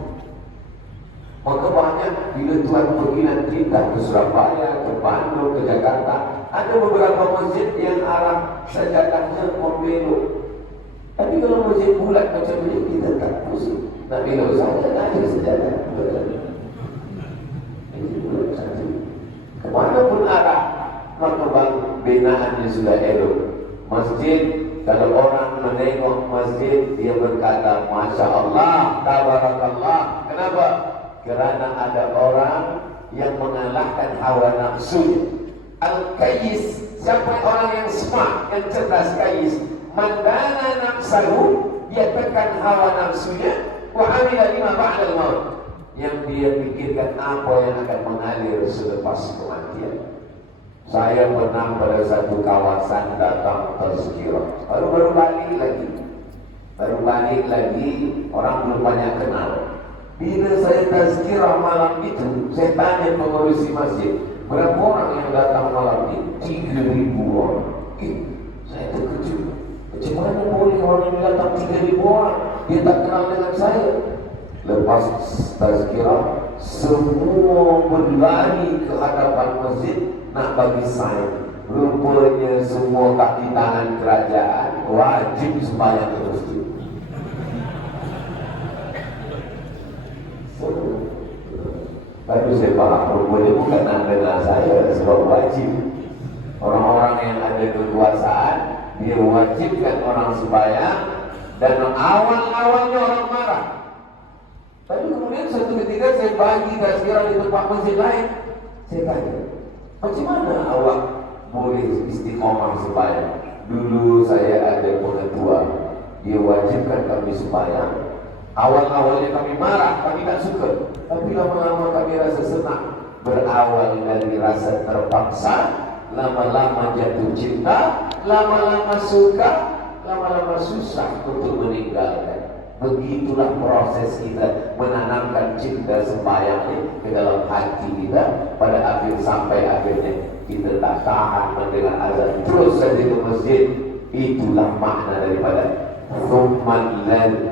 Maka banyak bila Tuhan pergi nanti ke Surabaya, ke Bandung, ke Jakarta, ada beberapa masjid yang arah sajadahnya membelok. Tapi kalau masjid bulat macam ni, kita tak pusing. Nak belok saja, ada sejadah. Kemana pun arah, maka binaannya sudah elok. Masjid, kalau orang menengok masjid, dia berkata, Masya Allah, tabarakallah. Kenapa? Kerana ada orang yang mengalahkan hawa nafsunya. Al-Qayyis, siapa orang yang smart, yang cerdas Qayyis? Mandana nafsahu, dia tekan hawa nafsunya, wa amila lima ba'dal maut, yang dia pikirkan apa yang akan mengalir selepas kematian. Saya pernah pada satu kawasan datang tazkirah, baru balik lagi, orang belum banyak kenal. Bila saya tazkirah malam itu, saya tanya pengurusi masjid, berapa orang yang datang malam ini? 3.000 orang. Saya terkejut. Macam mana boleh orang yang datang 3.000 orang? Dia tak kenal dengan saya. Lepas tazkirah, semua berlari ke hadapan masjid nak bagi sign. Rupanya semua kaki tangan kerajaan wajib sembahyang ke masjid. Baru saya faham, rupanya bukan adalah saya sebab wajib. Orang-orang yang ada kekuasaan, dia wajibkan orang sembahyang, dan awal-awalnya orang marah. Tapi kemudian suatu ketika saya bagi tazkirah di tempat masjid lain. Saya tanya, macam mana awak boleh istiqomah sembahyang? Dulu saya ada pengetua, dia wajibkan kami sembahyang. Awal-awalnya kami marah, kami tak suka. Tapi lama-lama kami rasa senang. Berawal dari rasa terpaksa, lama-lama jatuh cinta, lama-lama suka, lama-lama susah untuk meninggalkan. Begitulah proses kita menanamkan cinta sembahyang ke dalam hati kita. Pada akhir sampai akhirnya kita tak tahan mendengar azan, terus saja ke masjid. Itulah makna daripada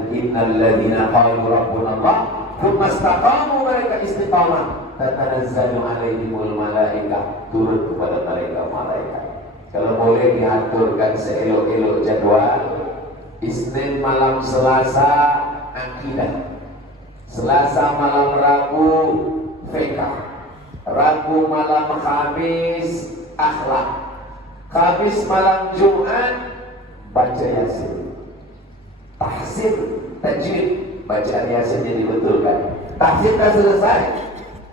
innal ladzina qalu rabbuna Allah thumma istaqamu, mereka istiqamah, tatanazzalu alaihimul malaikah, turun kepada mereka malaikat. Kalau boleh diaturkan seelok-elok jadwal, Isnin malam Selasa akidah, Selasa malam Rabu fiqh, Rabu malam Khamis akhlak, Khamis malam Jumat baca Yasin, tahsin tajwid, bacaan Yasinnya dibetulkan. Tahsin dah selesai,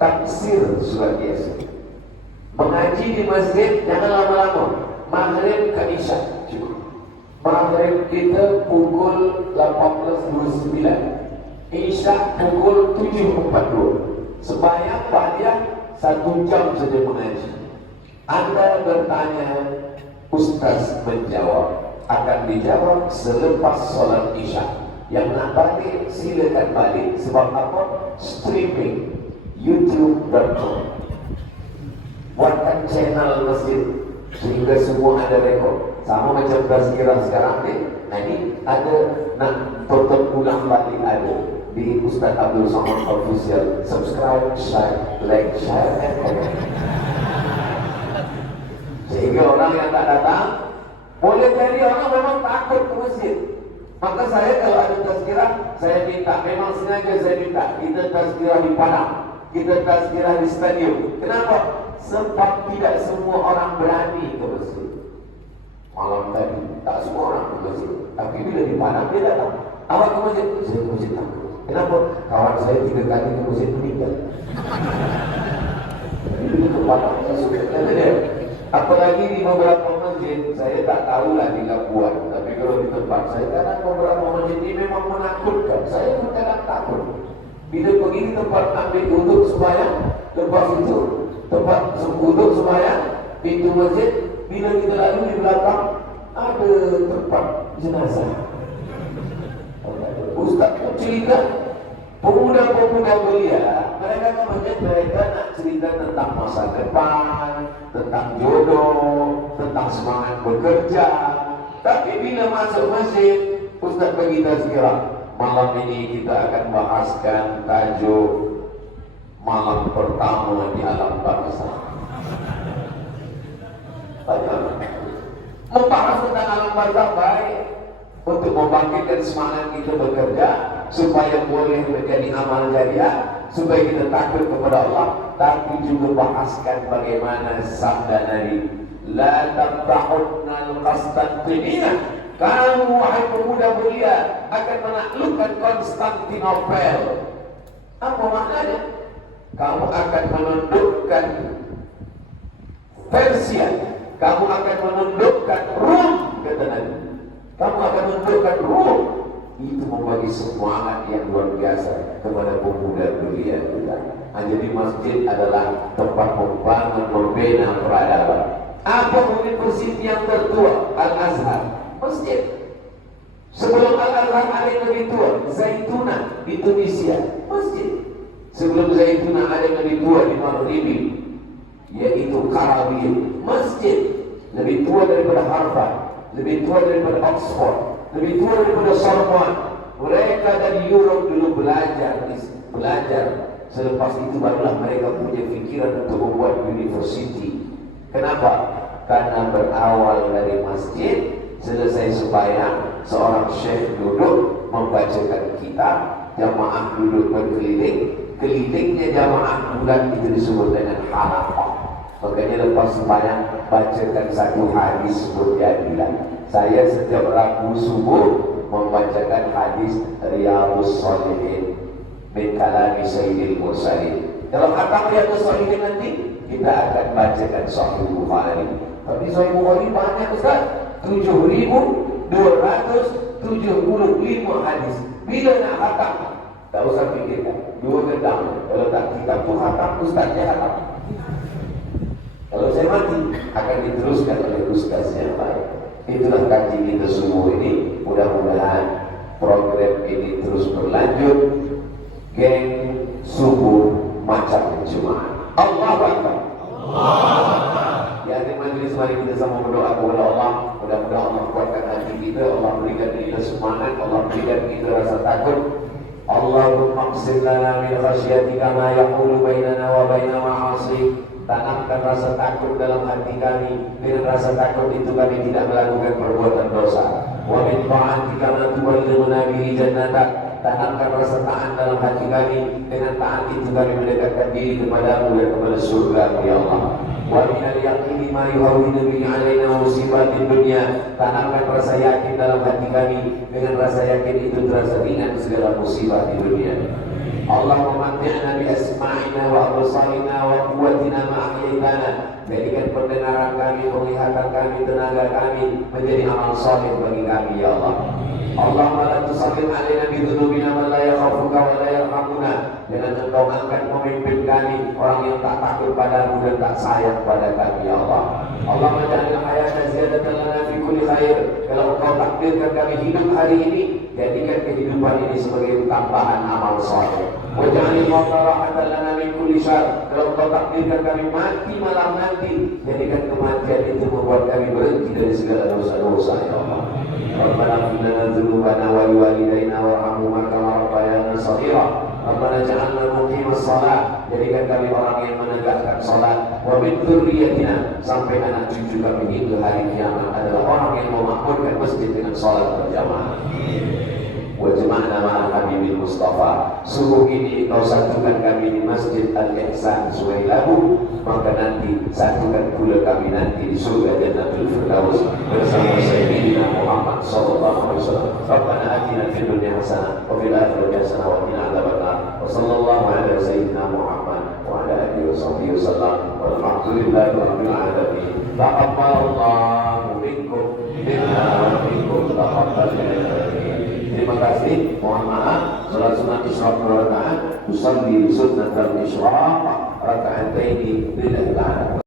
tafsir surat Yasin. Mengaji di masjid jangan lama-lama, maghrib ke isya cukup. Maghrib kita pukul 18.29, isya pukul 7.42. Sembahyang padiah 1 jam saja mengaji. Anda bertanya, Ustaz menjawab. Akan dijawab selepas solat isya. Yang nak balik, silakan balik. Sebab apa? Streaming youtube.com. Buatkan channel masjid sehingga semua ada rekod. Sama macam tazkirah sekarang ni. Ini ada nak tonton ulang balik ada di Ustaz Abdul Somad Official. Subscribe, share, like, share, and comment. Sehingga orang yang tak datang, boleh jadi orang memang takut ke masjid. Maka saya kalau ada tazkirah, saya minta, memang sengaja saya minta, kita tazkirah di Padang, kita tazkirah di stadium. Kenapa? Sebab tidak semua orang berani ke masjid. Malam tadi, tak semua orang ke masjid. Tapi bila di Padang, dia datang. Awak ke masjid? Saya ke masjid takut. Kenapa? Kawan saya 3 kali ke masjid meninggal. Itu ke Padang, saya suka kata dia. Apalagi di beberapa masjid, saya tak tahulah di Labuan. Tapi kalau di tempat saya, kadang beberapa masjid ini memang menakutkan. Saya pun kadang takut. Bila pergi di tempat ambil uduk sembahyang, lepas itu tempat uduk sembahyang, pintu masjid, bila kita lalu di belakang ada tempat jenazah. Ustaz pun cerita, pemuda-pemuda belia, mereka ke masjid, mereka nak cerita tentang masa depan, tentang jodoh, tentang semangat bekerja. Tapi bila masuk masjid, Ustaz bagi tazkirah. Malam ini kita akan bahaskan tajuk malam pertama di alam barzakh. Membahas tentang alam barzakh baik untuk membangkitkan semangat kita bekerja supaya boleh menjadi amal jariah, supaya kita takut kepada Allah, tapi juga bahaskan bagaimana sabda Nabi, la tabtahunna al-Qastantiniyah. Kamu wahai pemuda belia akan menaklukkan Konstantinopel. Apa maknanya? Kamu akan menundukkan Persia, kamu akan menundukkan Rom, kata Nabi. Kamu akan menundukkan Rom. Itu membagi semangat yang luar biasa kepada pemuda belia kita. Jadi masjid adalah tempat membangun, membina peradaban. Apa universiti yang tertua? Al-Azhar. Masjid. Sebelum Al-Azhar ada yang lebih tua, Zaituna di Tunisia, masjid. Sebelum Zaituna ada yang lebih tua di Maghribi, yaitu Karabil, masjid. Lebih tua daripada Harvard, lebih tua daripada Oxford, lebih tua daripada Sorbonne. Mereka dari Europe dulu belajar. Selepas itu barulah mereka punya pikiran untuk membuat university. Kenapa? Karena berawal dari masjid. Selesai sembahyang, seorang syekh duduk membacakan kitab, jamaah duduk berkeliling, kelilingnya jamaah bulan itu disebut dengan halaqah. Makanya lepas sembahyang bacakan satu hadis berjadilah. Saya setiap Rabu subuh membacakan hadis Riyadhus Shalihin min kalami Sayyidil Mursalin. Dalam khatam Riyadhus Shalihin nanti kita akan bacakan Sahih Bukhari. Tapi Sahih Bukhari banyak Ustaz. 7.275 hadis. Bila nak khatam? Tak usah fikirkan. 2 gendang. Kalau tak kitab tu khatam, ustaznya khatam. Kalau saya mati, akan diteruskan oleh ustaz yang baik. Itulah kaji kita semua ini. Mudah-mudahan program ini terus berlanjut. Geng subuh macam jemaah. Allahu Akbar. Di akhir majlis mari kita sama berdoa kepada Allah. Mudah-mudahan Allah kuatkan hati kita, Allah berikan kita semangat, Allah berikan kita rasa takut. Allahumma qsim lana min khasyatika ma yahulu bainana wa baina ma'asi. Tanamkan rasa takut dalam hati kami. Dengan rasa takut itu kami tidak melakukan perbuatan dosa. Wa min ta'atika ma tuballighuna bihi jannatak. Tanamkan rasa taat dalam hati kami. Dengan taat itu kami mendekatkan diri kepadamu dan kepada surga, ya Allah. Wa minal yaqini ma yuhawwinu bihi alaina musibatid dunya. Tanamkan rasa yakin dalam hati kami. Dengan rasa yakin itu terasa ringan segala musibah di dunia. Allahumma matti'na bi asma'ina wa absarina wa quwwatina ma ahyaitana. Jadikan pendengaran kami, penglihatan kami, tenaga kami menjadi amal saleh bagi kami, ya Allah. Allahumma la tusallit alaina bi dhunubina man la yakhafuka wa la yarhamuna. Jangan engkau angkat pemimpin kami, orang yang tak takut padamu dan tak sayang pada kami, ya Allah. Allahumma ja'alna hayata ziyadatan lana fi kulli khair. Kalau engkau takdirkan kami hidup hari ini, jadikan kehidupan ini sebagai tambahan amal saleh. Wa ja'alna mauta rahatan lana min kulli syarr. Kalau engkau takdirkan kami mati malam nanti, jadikan kematian itu membuat kami berhenti dari segala dosa-dosa, ya Allah. Rabbana ighfir lana dzunubana wa liwalidayna warhamhuma kama rabbayana shaghira. Rabbana ja'alna muqimas shalah. Jadikan kami orang yang menegakkan salat wa min dzurriyyatina, sampai anak cucu kami hingga hari kiamat adalah orang yang memakmurkan masjid dengan salat berjamaah. Wa jama'na ma'al Habibul Mustafa, subuh ini kau satukan kami di Masjid Al-Ihsan Suwailahu, maka nanti satukan pula kami nanti di surga Jannatul Firdaus bersama Sayyidina Muhammad sallallahu alaihi wasallam. Rabbana atina fid dunya hasanah wa fil akhirati hasanah wa qina adzabannar. Wa sallallahu ala sayyidina Muhammad wa ala alihi washabbihi wasallam. Walhamdulillahi rabbil alamin. Taqabbalallahu minkum minna wa minkum taqabbal. Terima kasih, mohon maaf. Salat sunat Isyraq rakaat, usalli sunnat al-Isyraq raka'ataini lillahi ta'ala.